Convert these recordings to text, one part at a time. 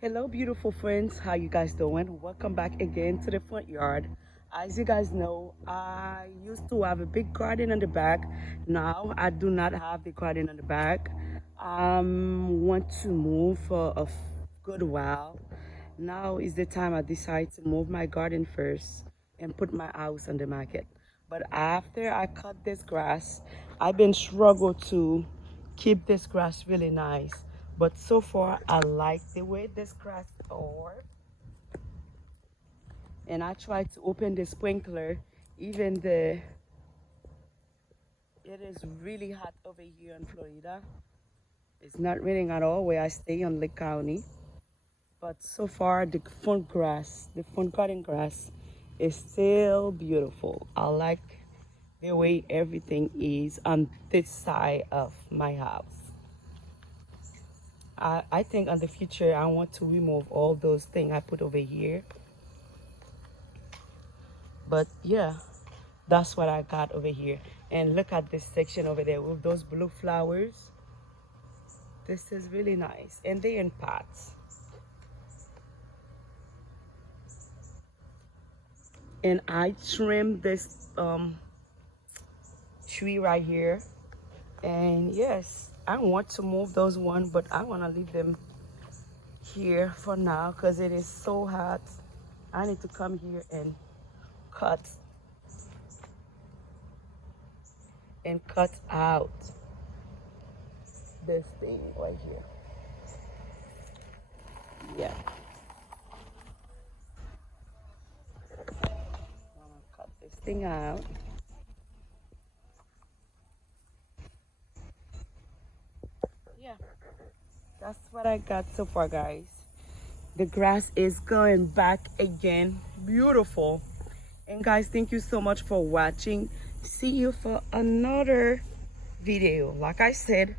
Hello, beautiful friends. How you guys doing? Welcome back again to the front yard. As you guys know, I used to have a big garden in the back. Now I do not have the garden in the back. Want to move for a good while. Now is the time I decide to move my garden first and put my house on the market. But after I cut this grass, I've been struggle to keep this grass really nice. But so far, I like the way this grass are. And I try to open the sprinkler. Even the it is really hot over here in Florida. It's not raining at all where I stay on Lake County. But so far, the front garden grass, is still beautiful. I like the way everything is on this side of my house. I think in the future I want to remove all those things I put over here. But yeah, that's what I got over here. And look at this section over there with those blue flowers. This is really nice. And they're in pots. And I trimmed this tree right here. And yes, I want to move those one, but I want to leave them here for now because it is so hot. I need to come here and cut out this thing right here. Yeah. I'm gonna cut this thing out. Yeah, that's what I got so far, guys. The grass is going back again. Beautiful. And guys, thank you so much for watching. See you for another video. Like I said,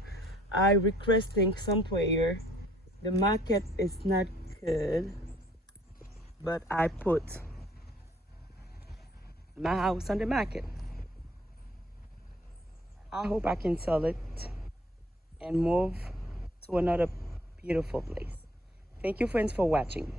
I requesting some prayer. The market is not good, but I put my house on the market. I hope I can sell it and move to another beautiful place. Thank you, friends, for watching.